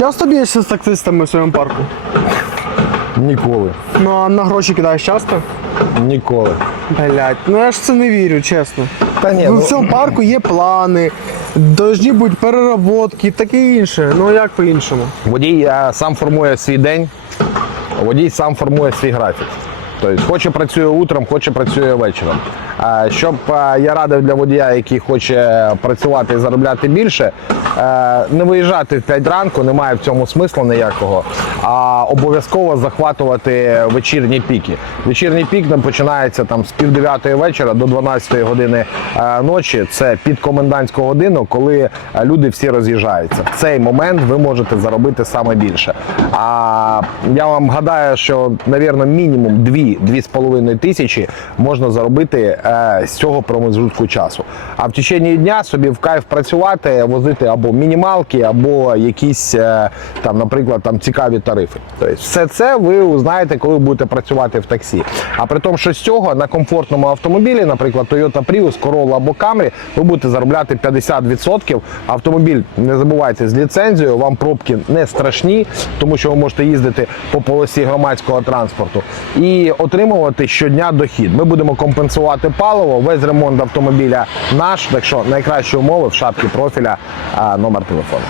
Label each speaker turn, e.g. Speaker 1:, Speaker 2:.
Speaker 1: Часто б'єшся з таксистами в своєму парку?
Speaker 2: Ніколи.
Speaker 1: Ну а на гроші кидаєш часто?
Speaker 2: Ніколи.
Speaker 1: Блять, ну я ж це не вірю, чесно.
Speaker 2: Та ні,
Speaker 1: ну,
Speaker 2: ну-
Speaker 1: в цьому парку є плани, должні бути переработки таке інше. Ну як по-іншому?
Speaker 2: Водій е, сам формує свій день, водій сам формує свій графік. Тобто, хоче працює утром, хоче працює вечором. Щоб я радив для водія, який хоче працювати і заробляти більше, е, не виїжджати в 5 ранку, немає в цьому смислу ніякого, а обов'язково захватувати вечірні піки. Вечірній пік нам починається там з пів дев'ятої вечора до 12 години е, ночі. Це під комендантську годину, коли е, люди всі роз'їжджаються. В цей момент ви можете заробити саме більше. А я вам гадаю, що, навірно, мінімум 2-2,5 тисячі можна заробити е, з цього промежутку часу. А в течение дня собі в кайф працювати, возити або мінімалки, або якісь е, там, наприклад, там цікаві тарифи. Тобто, все це ви узнаєте, коли будете працювати в таксі. А при тому, що з цього на комфортному автомобілі, наприклад, Toyota Prius, Corolla або Camry, ви будете заробляти 50%. Автомобіль, не забувайте, з ліцензією, вам пробки не страшні, тому що ви можете їздити по полосі громадського транспорту і отримувати щодня дохід. Ми будемо компенсувати паливо, весь ремонт автомобіля наш. Так що найкращі умови в шапці профіля, номер телефону.